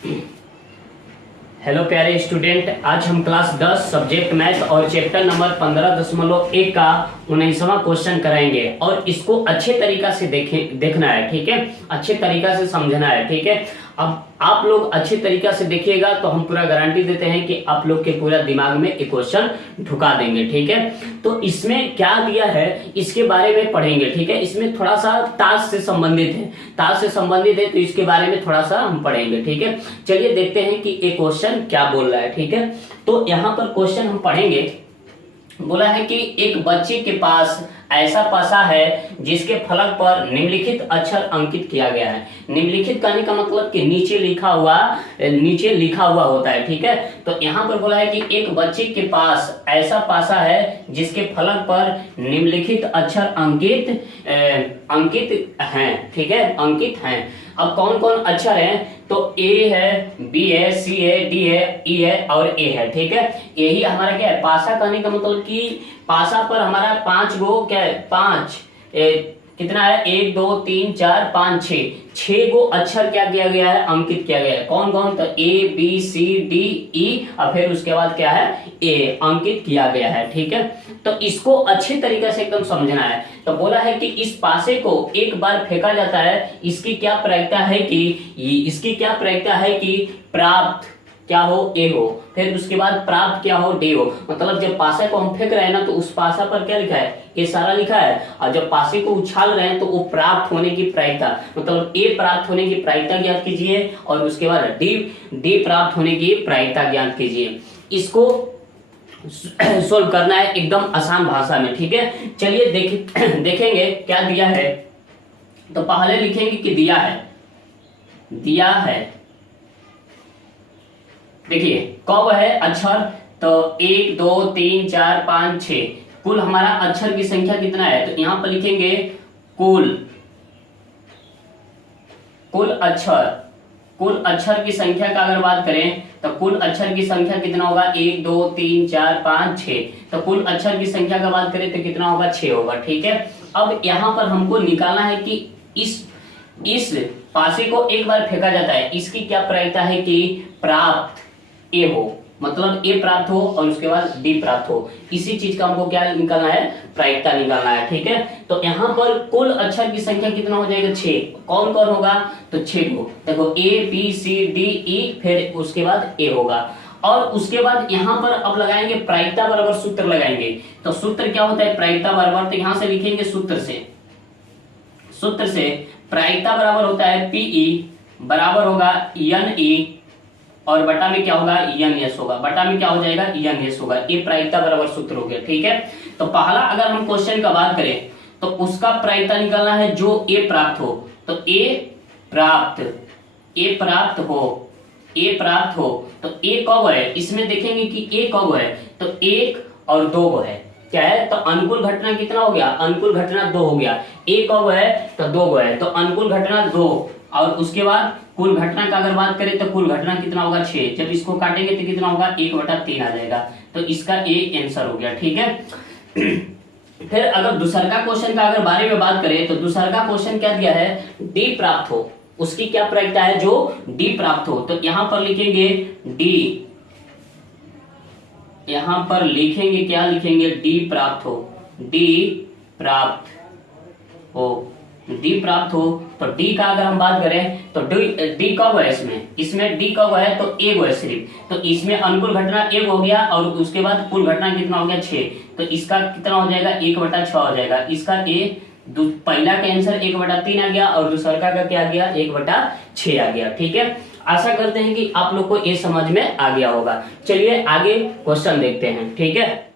Hello प्यारे student, आज हम क्लास 10 सब्जेक्ट मैथ और चैप्टर नंबर 15.1 का 19वां क्वेश्चन कराएंगे और इसको अच्छे तरीका से देखना है। ठीक है, अच्छे तरीका से समझना है। ठीक है, अब आप लोग अच्छे तरीका से देखिएगा तो हम पूरा गारंटी देते हैं कि आप लोग के पूरा दिमाग में एक क्वेश्चन ढुका देंगे। ठीक है, तो इसमें क्या दिया है इसके बारे में पढ़ेंगे। ठीक है, इसमें थोड़ा सा ताश से संबंधित है, ताश से संबंधित है तो इसके बारे में थोड़ा सा हम पढ़ेंगे। ठीक है, चलिए देखते हैं कि एक क्वेश्चन क्या बोल रहा है। ठीक है, तो यहाँ पर क्वेश्चन हम पढ़ेंगे। बोला है कि एक बच्चे के पास ऐसा पासा है जिसके फलक पर निम्नलिखित अक्षर अंकित किया गया है। निम्नलिखित कहने का मतलब कि नीचे लिखा हुआ होता है। ठीक है, तो यहाँ पर बोला है कि एक बच्चे के पास ऐसा पासा है जिसके फलक पर निम्नलिखित अक्षर अंकित हैं। ठीक है, अंकित हैं। अब कौन कौन अक्षर हैं? तो ए है, बी है, सी है, डी है, ई है और ए है। ठीक है, यही हमारा क्या है पासा कहने का मतलब कि पासा पर हमारा 5 गो क्या है, कितना है 1 2 3 4 5 6 गो अक्षर क्या किया गया है, अंकित किया गया है। कौन कौन? तो A B C D E और फिर उसके बाद क्या है ए अंकित किया गया है। ठीक है, तो इसको अच्छे तरीके से एकदम समझना है। तो बोला है कि इस पासे को एक बार फेंका जाता है, इसकी क्या प्रायिकता है कि प्राप्त क्या हो, ए हो, फिर उसके बाद प्राप्त क्या हो, डी हो। मतलब जब पासे को हम फेंक रहे हैं ना तो उस पासा पर क्या लिखा है, ए सारा लिखा है, और जब पासे को उछाल रहे हैं तो वो प्राप्त होने की प्रायिकता, मतलब ए प्राप्त होने की प्रायिकता ज्ञात कीजिए और उसके बाद डी प्राप्त होने की प्रायिकता ज्ञात कीजिए। इसको सोल्व करना है एकदम आसान भाषा में। ठीक है, चलिए देखेंगे क्या दिया है। तो पहले लिखेंगे कि दिया है। देखिए कब है अक्षर, तो 1 2 3 4 5 6 कुल हमारा अक्षर की संख्या कितना है? तो यहां पर लिखेंगे कुल अक्षर की संख्या का अगर बात करें तो कुल अक्षर की संख्या कितना होगा? 1 2 3 4 5 6। तो कुल अक्षर की संख्या का बात करें तो कितना होगा? 6 होगा। ठीक है, अब यहां पर हमको निकालना है कि इस पासे को एक बार फेंका जाता है, इसकी क्या प्रायिकता है कि प्राप्त ए हो, मतलब ए प्राप्त हो और उसके बाद डी प्राप्त हो। इसी चीज का हमको क्या निकालना है, प्रायिकता निकालना है। ठीक है, तो यहाँ पर कुल अक्षर की संख्या कितना हो जाएगा? 6। कौन कौन होगा? तो 6 को देखो A B C D E, फिर उसके बाद ए होगा। और उसके बाद यहाँ पर अब लगाएंगे प्रायिकता बराबर सूत्र लगाएंगे। तो सूत्र क्या होता है प्रायिकता बराबर? तो यहाँ से लिखेंगे सूत्र से प्रायिकता बराबर होता है पीई बराबर होगा एन ई और बटा में क्या होगा, एन एस होगा। बटा में क्या हो जाएगा, एन एस होगा। ये प्रायिकता बराबर सूत्र हो गया। ठीक है, तो पहला अगर हम क्वेश्चन का बात करें तो उसका प्रायिकता निकालना है जो ए प्राप्त हो। तो ए प्राप्त हो तो ए कब है, इसमें देखेंगे कि ए कब है, तो 1 और 2 है। क्या है? तो अनुकूल घटना कितना हो गया? अनुकूल घटना 2 हो गया। ए कब है? तो 2 है, तो अनुकूल घटना 2। और उसके बाद कुल घटना का अगर बात करें तो कुल घटना कितना होगा? 6। जब इसको काटेंगे तो कितना होगा? 1/3 आ जाएगा। तो इसका ए आंसर हो गया। ठीक है, फिर अगर दूसरा क्वेश्चन का अगर बारे में बात करें तो दूसरा क्वेश्चन क्या दिया है? डी प्राप्त हो, उसकी क्या प्रायिकता है? जो डी प्राप्त हो। तो यहां पर लिखेंगे डी, क्या लिखेंगे? डी प्राप्त हो। तो डी का अगर हम बात करें तो डी कब है? इसमें डी कब है? तो एक है सिर्फ। तो इसमें अनुकूल घटना 1 हो गया और उसके बाद कुल घटना कितना हो गया? 6। तो इसका कितना हो जाएगा? 1/6 हो जाएगा। इसका ए पहला का आंसर 1/3 आ गया और दूसरा का क्या आ गया? 1/6 आ गया। ठीक है, आशा करते हैं कि आप लोग को ये समझ में आ गया होगा। चलिए आगे क्वेश्चन देखते हैं। ठीक है,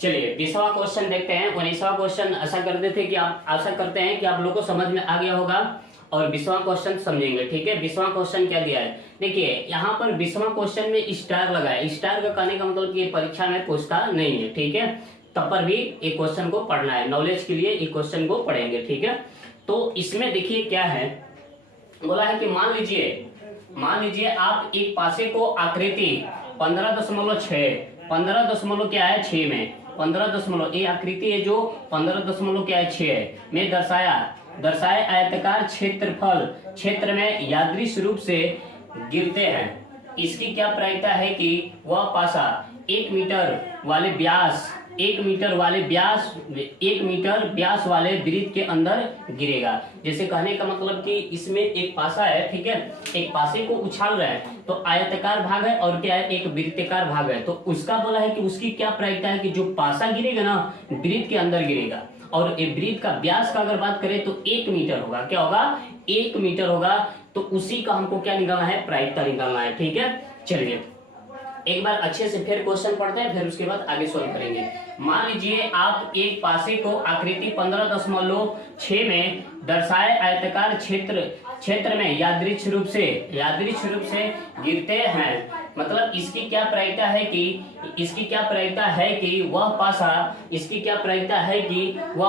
चलिए 20वां क्वेश्चन देखते हैं। 19वां क्वेश्चन आशा करते हैं कि आप लोग को समझ में आ गया होगा और 20वां क्वेश्चन समझेंगे। ठीक है, 20वां क्वेश्चन क्या दिया है? देखिए यहाँ पर 20वां क्वेश्चन में स्टार लगा है। स्टार का कहने का मतलब कि ये परीक्षा में पूछता नहीं है। ठीक है, तब पर भी एक क्वेश्चन को पढ़ना है, नॉलेज के लिए एक क्वेश्चन को पढ़ेंगे। ठीक है, तो इसमें देखिए क्या है, बोला है कि मान लीजिए आप एक पासे को आकृति 15.6 क्या है 6 में 15 दशमलव, ये आकृति है जो 15 दशमलव क्या है 6 है में दर्शाया दर्शाए आयताकार क्षेत्रफल क्षेत्र में यादृश रूप से गिरते हैं। इसकी क्या प्रायिकता है कि वह पासा 1 मीटर वाले व्यास 1 मीटर व्यास वाले वृत्त के अंदर गिरेगा। जैसे कहने का मतलब कि इसमें एक पासा है, ठीक है, एक पासे को उछाल रहा है, तो आयताकार भाग है और क्या है, एक वृत्ताकार भाग है। तो उसका बोला है कि उसकी क्या प्रायिकता है कि जो पासा गिरेगा ना, वृत्त के अंदर गिरेगा, और वृत्त का व्यास का अगर बात करें तो 1 मीटर होगा। क्या होगा? 1 मीटर होगा। तो उसी का हमको क्या निकालना है? प्रायिकता निकालना है। ठीक है, चलिए एक बार अच्छे से फिर क्वेश्चन पढ़ते हैं, फिर उसके बाद आगे सॉल्व करेंगे। मान लीजिए आप एक पासे को आकृति 15.6 में दर्शाए आयताकार क्षेत्र में यादृच्छिक रूप से गिरते हैं। मतलब इसकी क्या प्रायिकता है कि वह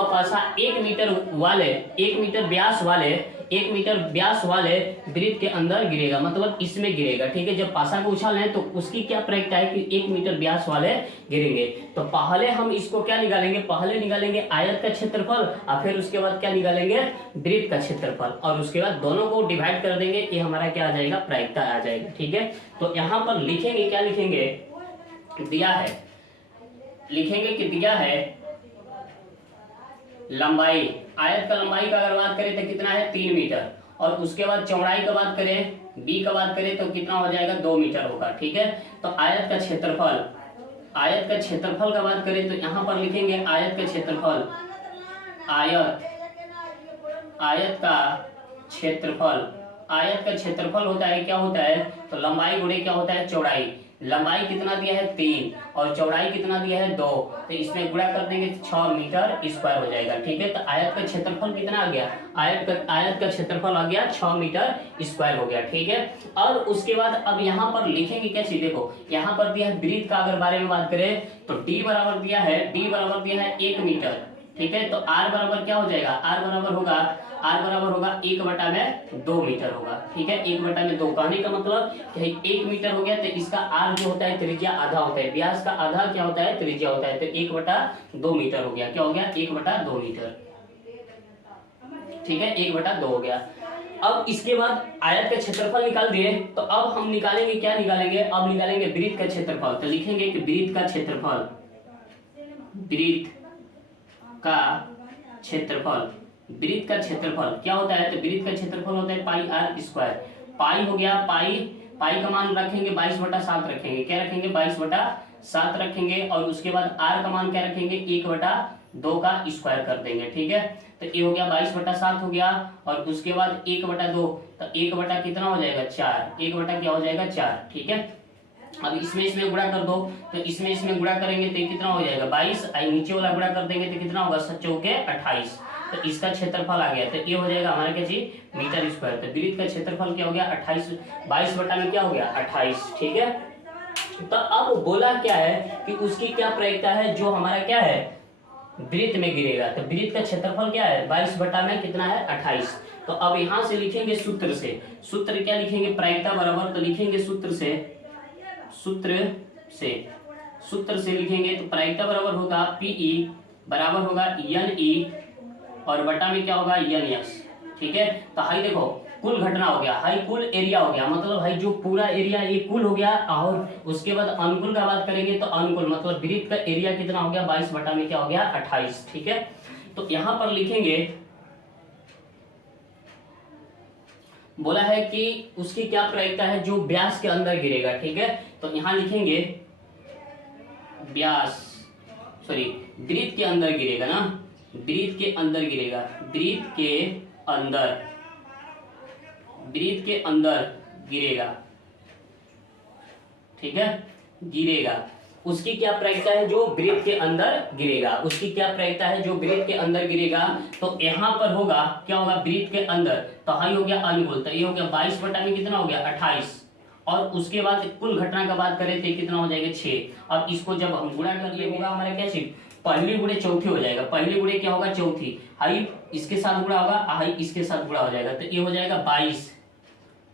पासा 1 मीटर व्यास वाले वृत्त के अंदर गिरेगा, मतलब इसमें गिरेगा। ठीक है, जब पासा को उछाल हैं तो उसकी क्या प्रायिकता है कि 1 मीटर व्यास वाले गिरेंगे। तो पहले हम इसको क्या निकालेंगे? पहले निकालेंगे आयत का क्षेत्रफल और फिर उसके बाद क्या निकालेंगे? वृत्त का क्षेत्रफल, और उसके बाद दोनों को डिवाइड कर देंगे। ये हमारा क्या आ जाएगा? प्रायिकता आ जाएगा। ठीक है, तो यहाँ पर लिखेंगे, क्या लिखेंगे? दिया है लंबाई, आयत का लंबाई का अगर बात करें तो कितना है? 3 मीटर, और उसके बाद चौड़ाई का बात करें, बी का बात करें तो कितना हो जाएगा? 2 मीटर होगा। ठीक है, तो आयत का क्षेत्रफल का बात करें तो यहाँ पर लिखेंगे आयत का क्षेत्रफल, आयत का क्षेत्रफल होता है, क्या होता है? तो लंबाई गुणे क्या होता है? चौड़ाई। लंबाई कितना दिया है? 3, और चौड़ाई कितना दिया है? 2, तो इसमें गुणा कर देंगे 6 मीटर स्क्वायर हो जाएगा। ठीक है, तो आयत का क्षेत्रफल कितना आ गया? आयत का क्षेत्रफल आ गया 6 मीटर स्क्वायर हो गया। ठीक है, और उसके बाद अब यहाँ पर लिखेंगे कैसे? देखो यहाँ पर दिया है वृत्त का अगर बारे में बात करें तो d बराबर दिया है 1 मीटर। ठीक है, तो r बराबर क्या हो जाएगा? r बराबर होगा 1/2 मीटर होगा। ठीक है, 1/2 कहने का मतलब कि 1 मीटर हो गया, तो इसका r जो होता है त्रिज्या आधा होता है, व्यास का आधा क्या होता है? त्रिज्या होता है। तो 1/2 मीटर हो गया। क्या हो गया? 1/2 मीटर। ठीक है, 1/2 हो गया। अब इसके बाद आयत का क्षेत्रफल निकाल दिए, तो अब हम निकालेंगे, क्या निकालेंगे? अब निकालेंगे वृत्त का क्षेत्रफल। तो लिखेंगे कि वृत्त का क्षेत्रफल क्या होता है? तो वृत्त का क्षेत्रफल होता है पाई r स्क्वायर। पाई हो गया, पाई का मान रखेंगे 22/7 रखेंगे। क्या रखेंगे? 22/7 रखेंगे, और उसके बाद r का मान क्या रखेंगे? 1/2 का स्क्वायर कर देंगे। ठीक है, तो ये हो गया 22/7 हो गया, और उसके बाद 1/2, तो 1 कितना हो जाएगा? 4। 1 क्या हो जाएगा? 4। ठीक है, अब इसमें गुणा कर दो, तो इसमें गुणा करेंगे तो कितना हो जाएगा? 22, नीचे वाला गुणा कर देंगे तो कितना होगा? 7 चौके 28, तो इसका क्षेत्रफल आ गया। तो ये हो जाएगा हमारा क्या चीज? Metre square. तो वृत्त का क्षेत्रफल क्या हो गया? 28, 22 में क्या हो गया? 28। ठीक है, तो अब बोला क्या है कि उसकी क्या प्रायिकता है जो हमारा क्या है? वृत्त में गिरेगा। तो वृत्त का क्षेत्रफल क्या है? 22 में कितना है? 28। तो अब यहाँ से लिखेंगे सूत्र क्या लिखेंगे? प्रायिकता बराबर, तो लिखेंगे सूत्र से लिखेंगे तो प्रायिकता बराबर होगा PE बराबर होगा NE, और बटा में क्या होगा? NX। ठीक है, तो हाई देखो कुल घटना हो गया, हाई कुल एरिया हो गया, मतलब हाई जो पूरा एरिया ये कुल हो गया, और उसके बाद अनुकूल का बात करेंगे तो अनुकूल मतलब वृत्त का एरिया कितना हो गया? 22 बटा में क्या हो गया? 28। ठीक है, तो यहाँ पर लिखेंगे, बोला है कि उसकी क्या प्रायिकता है जो व्यास के अंदर गिरेगा। ठीक है, तो यहां लिखेंगे वृत्त के अंदर गिरेगा ना, वृत्त के अंदर गिरेगा। ठीक है, गिरेगा। उसकी क्या प्रायिकता है जो वृत्त के अंदर गिरेगा? तो यहाँ पर होगा क्या होगा? वृत्त के अंदर, तो हाई हो गया अनुकूल, तो ये हो गया 22 बटा में कितना हो गया? 28, और उसके बाद कुल घटना का बात करें तो कितना हो जाएगा? 6। अब इसको जब हम गुणा कर लिए होगा हमारा क्या चीज? पहली गुणे चौथी हो जाएगा। पहली गुणे क्या होगा? चौथी। हाई इसके साथ गुणा होगा, हाई इसके साथ गुणा हो जाएगा, तो ये हो जाएगा 22,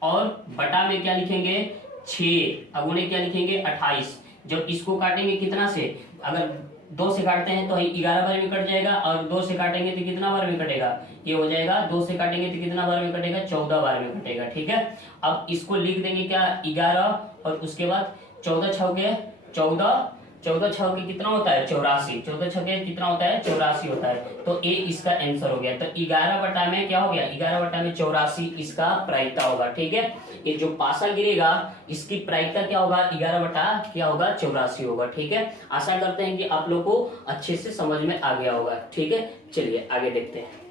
और बटा में क्या लिखेंगे? 6, अगुणे क्या लिखेंगे? 28। जब इसको काटेंगे कितना से? अगर 2 से काटते हैं तो 11 बार में कट जाएगा, और 2 से काटेंगे तो कितना बार में कटेगा, ये हो जाएगा 2 से काटेंगे तो कितना बार में कटेगा, 14 बार में कटेगा। ठीक है, अब इसको लिख देंगे क्या, 11, और उसके बाद 14 छके 14, 14 छके कितना होता है, 84, 14 छके कितना होता है, 84 होता है। तो ए इसका आंसर हो गया। तो 11 बटा में क्या हो गया, 11 बटा में 84 इसका प्रायिकता होगा। ठीक है, ये जो पासा गिरेगा इसकी प्रायिकता क्या होगा, 11 बटा क्या होगा, 84 होगा। ठीक है, आशा करते हैं कि आप लोग को अच्छे से समझ में आ गया होगा। ठीक है, चलिए आगे देखते हैं।